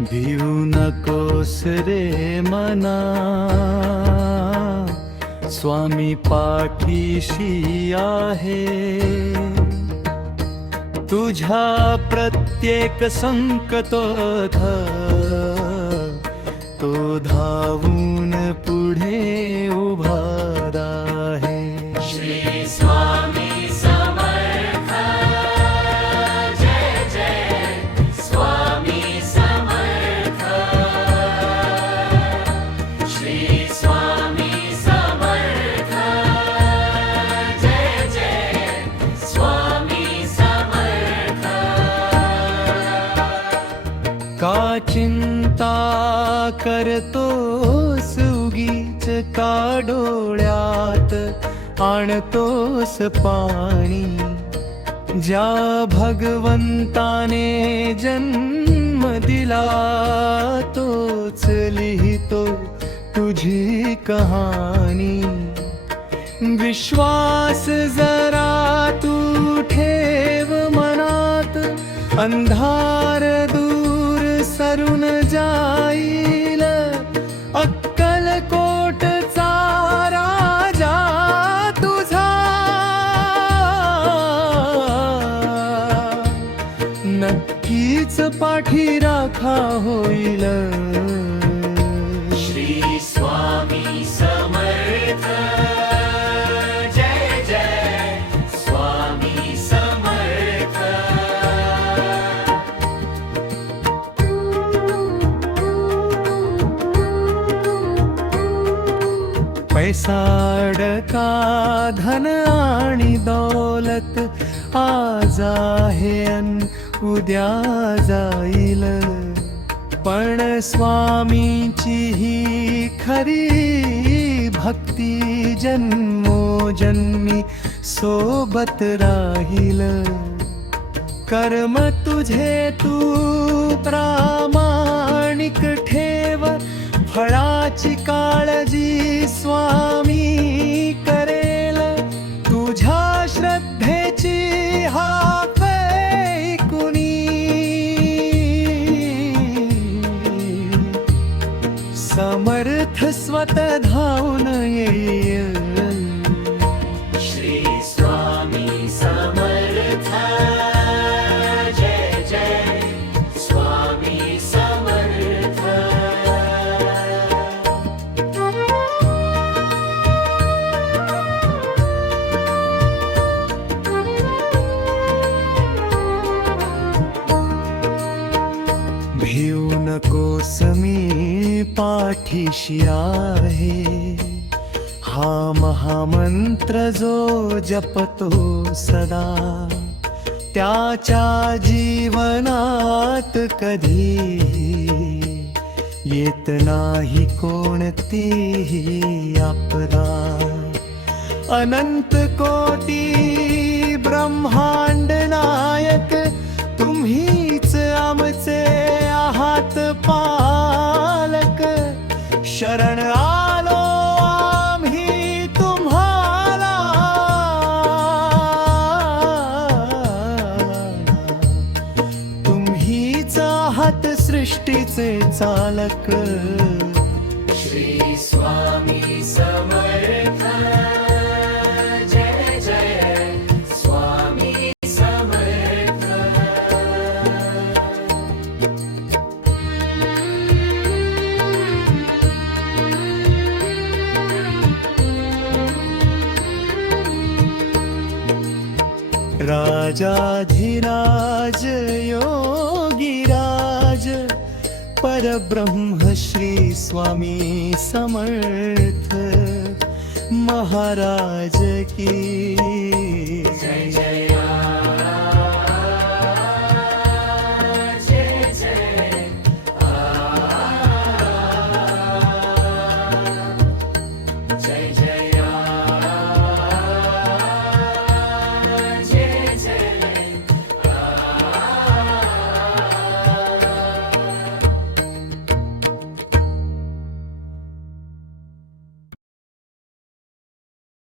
भिऊ नकोस रे मना, स्वामी पाठीशी आहे. तुझ्या प्रत्येक संकटोत तो धावून पुढे उभा आहे. श्री स्वामी समर्थ, जय जय स्वामी समर्थ. श्री स्वामी समर्थ, जय जय स्वामी समर्थ. का चिंता करतोस उगीच, का डोळ्यात आणतोस पाणी. ज्या भगवंताने जन्म दिला तोच लिहितो तुझी कहाणी. विश्वास जरा तू ठेव मनात, अंधार दूर सरून जाईल. अक्कलकोटचा राजा तुझा नक्कीच पाठीराखा होईल. श्री स्वामी समर्थ, जय जय स्वामी समर्थ. पैसा अडका धन आणि दौलत आज आहे अन उद्या जाईल. पण स्वामींची ही खरी भक्ती जन्मोजन्मी सोबत राहील. कर्म तुझे तू प्रामाणिक ठेव, फळाची काळजी स्वामी करेल. तुझ्या श्रद्धेची हाक ऐकुनी समर्थ स्वतः धावून येईल. श्री स्वामी समर्थ, जय जय स्वामी समर्थ. भिऊ नकोस मी पाठीशी आहे. हा महामंत्र जो जपतो सदा, त्याच्या जीवनात कधी येत नाही कोणतीही आपदा. अनंत कोटी ब्रह्मांड नायक तुम्हीच आमचे आहात पालक. शरण आलो आम्ही तुम्हाला, तुम्हीच आहात सृष्टीचे चालक. श्री स्वामी समर्थ, जय जय स्वामी समर्थ. राजाधिराज योगीराज परब्रह्म श्री स्वामी समर्थ महाराज की